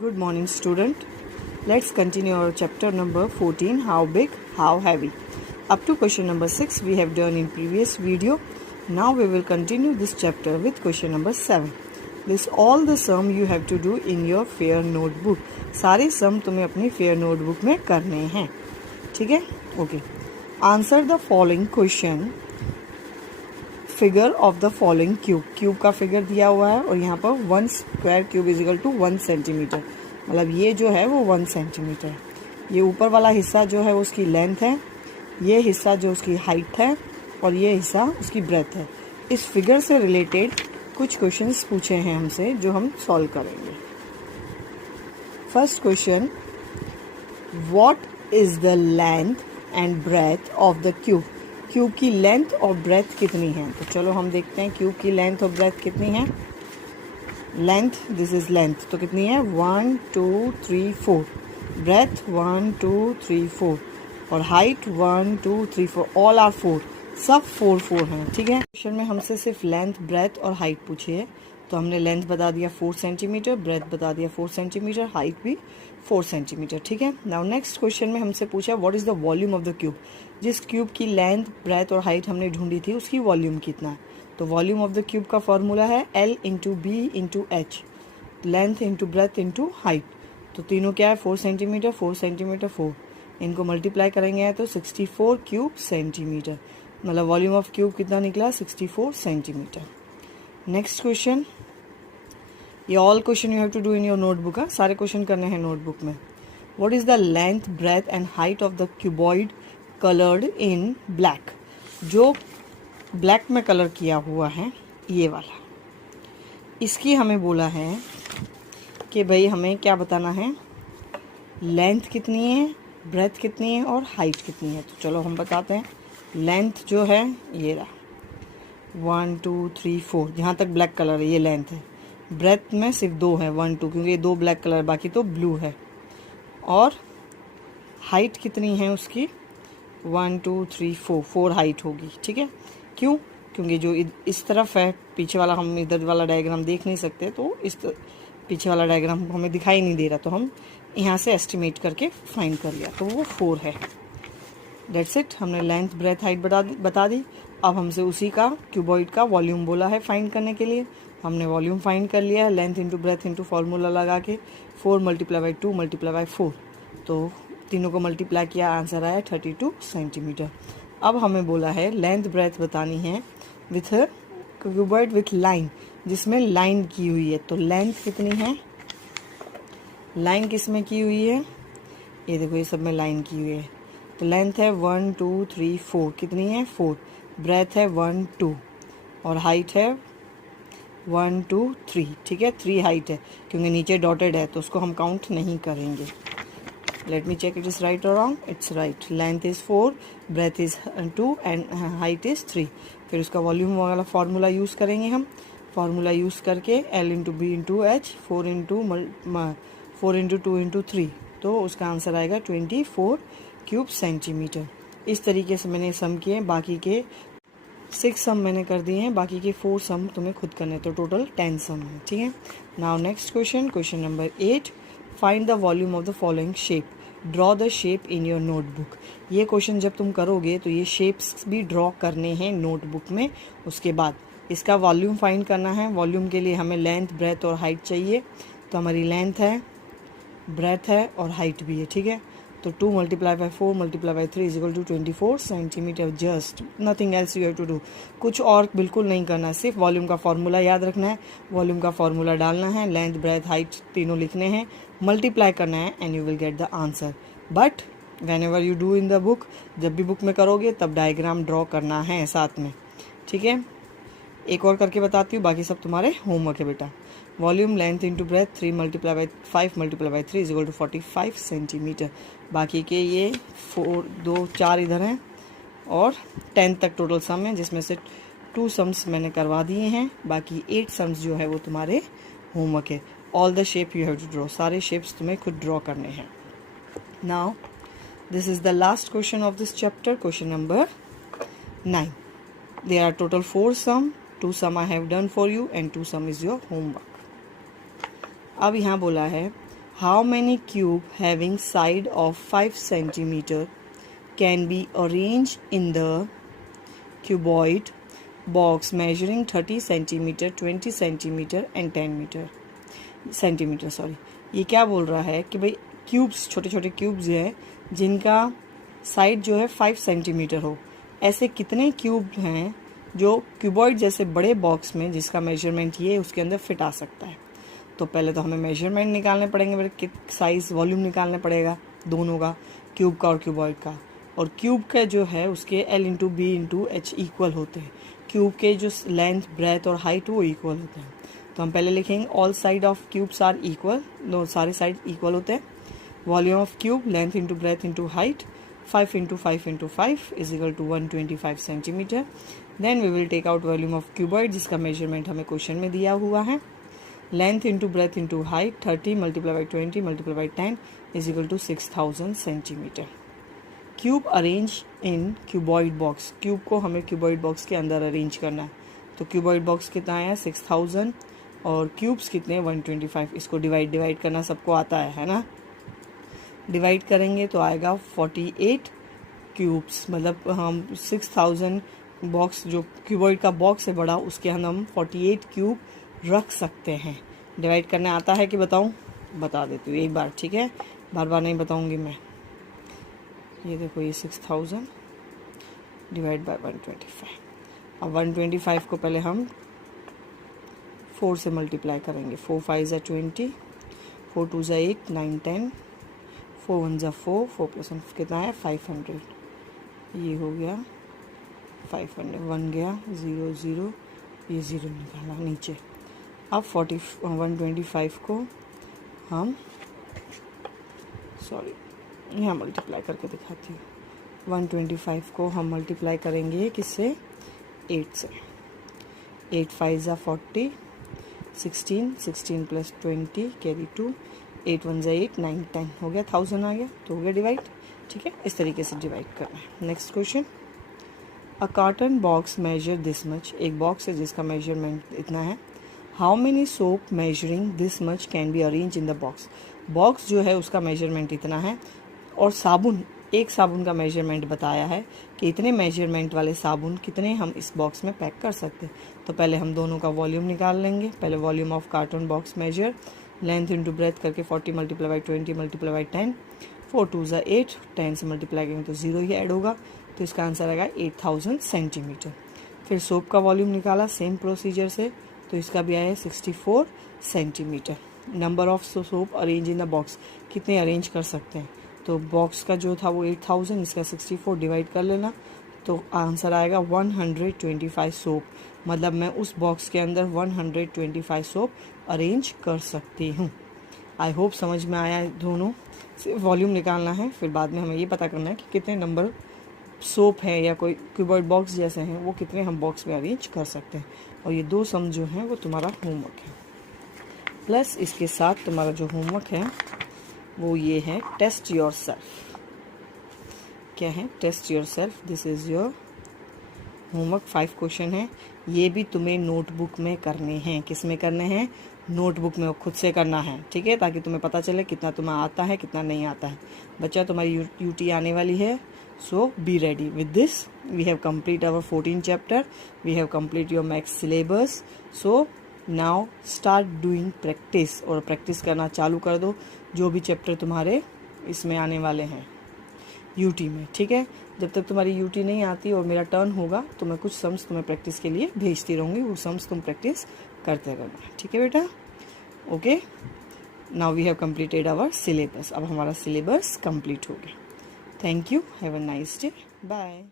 Good morning, student. Let's continue our chapter number 14, how big, how heavy. Up to question number 6 we have done in previous video. Now we will continue this chapter with question number 7. This all the sum you have to do in your fair notebook. सारे sum तुम्हें अपनी fair notebook में करने हैं, ठीक है? Okay. Answer the following question. Figure of the following cube. Cube का figure दिया हुआ है और यहाँ पर 1 square cube is equal to 1 centimetre. मतलब ये जो है वो 1 सेंटीमीटर. ये ऊपर वाला हिस्सा जो है उसकी लेंथ है, ये हिस्सा जो उसकी हाइट है और ये हिस्सा उसकी ब्रेथ है. इस फिगर से रिलेटेड कुछ क्वेश्चंस पूछे हैं हमसे जो हम सॉल्व करेंगे. First question, what is the length and breadth of the cube. Cube की लेंथ और ब्रेथ कितनी है? तो चलो हम देखते हैं क्यूब की लेंथ और ब्रेथ कितनी है. लेंथ, दिस इज लेंथ, तो कितनी है? 1 2 3 4. ब्रेथ 1 2 3 4 और हाइट 1 2 3 4. ऑल आर 4, सब 4 4 हैं, ठीक है. क्वेश्चन में हमसे सिर्फ लेंथ, ब्रेथ और हाइट पूछी है, तो हमने लेंथ बता दिया 4 सेंटीमीटर, ब्रेथ बता दिया 4 सेंटीमीटर, हाइट भी 4 सेंटीमीटर, ठीक है. नाउ नेक्स्ट क्वेश्चन में हमसे पूछा what is the volume of the cube. जिस क्यूब की लेंथ, ब्रेथ और हाइट हमने ढूंढी थी उसकी वॉल्यूम कितना है. तो वॉल्यूम ऑफ द क्यूब का फॉर्मूला है L into B into H. Length into breadth into height. तो तीनों क्या है? 4 सेंटीमीटर 4 सेंटीमीटर 4. इनको मल्टीप्लाई करेंगे तो 64 क्यूब सेंटीमीटर. मतलब वॉल्यूम ऑफ क्यूब कितना निकला? 64 सेंटीमीटर. नेक्स्ट क्वेश्चन, ये all question you have to do in your notebook. सारे क्वेश्चन करने हैं नोटबुक में. What is the length, breadth and height of the cuboid coloured in black. जो black में colour किया हुआ है ये वाला, इसकी हमें बोला है कि भाई हमें क्या बताना है, लेंथ कितनी है, ब्रेथ कितनी है और हाइट कितनी है. तो चलो हम बताते हैं. लेंथ जो है ये रहा 1 2 3 4, जहाँ तक ब्लैक कलर है ये लेंथ है. ब्रेथ में सिर्फ 2 है, 1 2, क्योंकि ये 2 ब्लैक कलर, बाकी तो ब्लू है. और हाइट कितनी है उसकी? 1 2 3 4, 4 हाइट होगी, ठीक है. क्यों? क्योंकि जो इस तरफ है पीछे वाला, हम इधर वाला डायग्राम देख नहीं सकते, तो इस पीछे वाला डायग्राम हमें दिखाई नहीं दे रहा, तो हम यहाँ से एस्टिमेट करके फाइंड कर लिया, तो वो 4 है. That's it. हमने लेंथ, ब्रेथ, हाइट बता दी. अब हमसे उसी का क्यूबॉइड का वॉल्यूम बोला है फाइंड करने के लिए. हमने वॉल्यूम फाइंड कर लिया है length into breadth into formula लगा के. 4 मल्टीप्लाई बाई 2 मल्टीप्लाई बाई 4, तो तीनों को मल्टीप्लाई किया, आंसर आया 32 सेंटीमीटर. अब हमें बोला है लेंथ, ब्रेथ बतानी है विथ क्यूबॉइड विथ लाइन, जिसमें लाइन की हुई है. तो लेंथ कितनी है? लाइन किस में की हुई है? ये देखो, ये सब में लाइन की हुई है. तो लेंथ है 1 2 3 4, कितनी है? 4. ब्रेथ है 1 2 और हाइट है 1 2 3, ठीक है. 3 हाइट है क्योंकि नीचे डॉटेड है, तो उसको हम काउंट नहीं करेंगे. Let me check it is right और wrong. It's right. Length is 4, breadth is 2 and height is 3. फिर उसका वॉल्यूम वाला फार्मूला यूज़ करेंगे हम. फार्मूला यूज़ करके L into B into H, 4 into 2 into 3, तो उसका आंसर आएगा 24 क्यूब सेंटीमीटर. इस तरीके से मैंने सम किए. बाकी के 6 सम मैंने कर दिए हैं, बाकी के 4 सम तुम्हें खुद करने, तो टोटल 10 सम है, ठीक है. Now next question, question number 8. Find the volume of the following shape. Draw the shape in your notebook. ये क्वेश्चन जब तुम करोगे तो ये शेप्स भी ड्रॉ करने हैं नोटबुक में. उसके बाद इसका वॉल्यूम फाइंड करना है. वॉल्यूम के लिए हमें लेंथ, ब्रेथ और हाइट चाहिए. तो हमारी लेंथ है, ब्रेथ है और हाइट भी है, ठीक है. तो 2 multiply by 4 multiply by 3 is equal to 24 centimetre. Just nothing else you have to do. कुछ और बिल्कुल नहीं करना, सिर्फ वॉल्यूम का फॉर्मूला याद रखना है. वॉल्यूम का फॉर्मूला डालना है, लेंथ, ब्रेथ, हाइट तीनों लिखने हैं, मल्टीप्लाई करना है and you will get the answer. But when ever you do in the book, जब भी बुक में करोगे तब डायग्राम ड्रॉ करना है साथ में, ठीक है. एक और करके बताती हूँ, बाकी सब तुम्हारे होमवर्क है बेटा. Volume, length into breadth, 3 multiply by 5 multiply by 3 is equal to 45 centimetre. बाकी के ये 4 2 4 इधर हैं और 10 तक टोटल सम है, जिसमें से 2 सम्स मैंने करवा दिए हैं. बाकी 8 सम्स जो है वो तुम्हारे होमवर्क है. All the shape you have to draw. सारे शेप्स तुम्हें खुद ड्रॉ करने हैं. Now this is the last question of this chapter, question number 9. There are total 4 sum. 2 sum I have done for you and 2 sum is your homework. अब यहाँ बोला है how many cube having side of 5 centimetre can be arrange in the cuboid box measuring 30 centimetre, 20 centimetre and 10 centimetre sorry. ये क्या बोल रहा है कि भाई क्यूब्स, छोटे छोटे क्यूब्स हैं जिनका साइड जो है 5 सेंटीमीटर हो, ऐसे कितने क्यूब हैं जो क्यूबॉइड जैसे बड़े बॉक्स में जिसका मेजरमेंट ये उसके अंदर फिट आ सकता है। तो पहले तो हमें मेजरमेंट निकालने पड़ेंगे, मेरे साइज वॉल्यूम निकालने पड़ेगा दोनों का, क्यूब का और क्यूबॉइड का। और क्यूब का जो है उसके L into B into H equal होते हैं। क्यूब के जो लेंथ, ब्रेथ और हाइट वो इक्वल होते हैं। तो हम पहले लिखेंगे all side of cubes are equal, दो सारे साइड इक्वल होते हैं। Volume of cube length into breadth into height 5 into 5 into 5 is equal to 125 centimetre. Then we will take out volume of cuboid जिसका मेजरमेंट हमें question में दिया हुआ है। Length into breadth into height 30 multiply by 20 multiply by 10 is equal to 6000 centimetre. Cube arrange in cuboid box, cube को हमें cuboid box के अंदर अरेंज करना है। तो क्यूबॉइड बॉक्स कितना है 6000 और क्यूब्स कितने हैं 125। इसको डिवाइड करना सबको आता है ना। डिवाइड करेंगे तो आएगा 48 क्यूब्स, मतलब हम 6000 बॉक्स जो क्यूबॉइड का बॉक्स है बड़ा, उसके अंदर हम 48 क्यूब रख सकते हैं। डिवाइड करना आता है कि बताऊं? बता देती हूँ एक बार, ठीक है, बार बार नहीं बताऊंगी मैं। ये देखो, ये 6000 डिवाइड बाय 125। अब 125 को पहले हम 4 से मल्टीप्लाई करेंगे। 4 5 ज़ा 20, 4 2 ज़ा 8, 9 10, 4 1 ज़ा 4, 4 प्लस 1 कितना है 500। ये हो गया 500, 1 गया 0 0, ये 0 निकाला नीचे। अब 125 को हम यहाँ मल्टीप्लाई करके दिखाती हूँ। 125 को हम मल्टीप्लाई करेंगे किससे? 8 से। 8 5 ज़ा 40, 16 16 प्लस 20 कैरी 2, 8 1 ज़ा 8, 9 10 हो गया, 1000 आ गया, तो हो गया डिवाइड। ठीक है, इस तरीके से डिवाइड करना है। Next question, a carton box measure this much, एक बॉक्स है जिसका मेजरमेंट इतना है। How many soap measuring this much can be arrange in the box, box जो है उसका मेजरमेंट इतना है और साबुन, एक साबुन का मेजरमेंट बताया है कि इतने मेजरमेंट वाले साबुन कितने हम इस बॉक्स में पैक कर सकते हैं। तो पहले हम दोनों का वॉल्यूम निकाल लेंगे। पहले volume of carton box measure, length into breadth करके 40 मल्टीप्लाई बाई 20 मल्टीप्लाई बाई 10, 4 2 ज़ा 8, 10 से मल्टीप्लाई करेंगे तो 0 ही ऐड होगा, तो इसका आंसर आएगा 8000 सेंटीमीटर। फिर सोप का वॉल्यूम निकाला सेम प्रोसीजर से, तो इसका भी आया 64 centimetre. Number of soap arrange in the box, कितने अरेंज कर सकते हैं? तो बॉक्स का जो था वो 8000, इसका 64 डिवाइड कर लेना, तो आंसर आएगा 125 सोप। मतलब मैं उस बॉक्स के अंदर 125 सोप अरेंज कर सकती हूँ। आई होप समझ में आया है दोनों। सिर्फ वॉल्यूम निकालना है, फिर बाद में हमें ये पता करना है कि कितने नंबर सोप है या कोई क्यूबॉइड बॉक्स जैसे हैं वो कितने हम बॉक्स में अरेंज कर सकते हैं। और ये 2 सम जो हैं वो तुम्हारा होमवर्क है, प्लस इसके साथ तुम्हारा जो होमवर्क है वो ये है टेस्ट योर सेल्फ। क्या है? Test yourself. This is your homework. 5 question है, ये भी तुम्हें नोटबुक में करने हैं। किस में करने हैं? नोटबुक में, खुद से करना है, ठीक है, ताकि तुम्हें पता चले कितना तुम्हें आता है कितना नहीं आता है। बच्चा, तुम्हारी यूटी आने वाली है, so be ready with this. We have complete our 14 chapter, we have complete your maths syllabus. So now start doing practice, और प्रैक्टिस करना चालू कर दो जो भी चैप्टर तुम्हारे इसमें आने वाले हैं यूटी में, ठीक है। जब तक तुम्हारी यूटी नहीं आती और मेरा टर्न होगा तो मैं कुछ सम्स तुम्हें प्रैक्टिस के लिए भेजती रहूँगी, वो सम्स तुम प्रैक्टिस करते रहना, ठीक है बेटा। Okay, now we have completed our syllabus. अब हमारा सिलेबस कंप्लीट हो गया। Thank you, have a nice day, bye.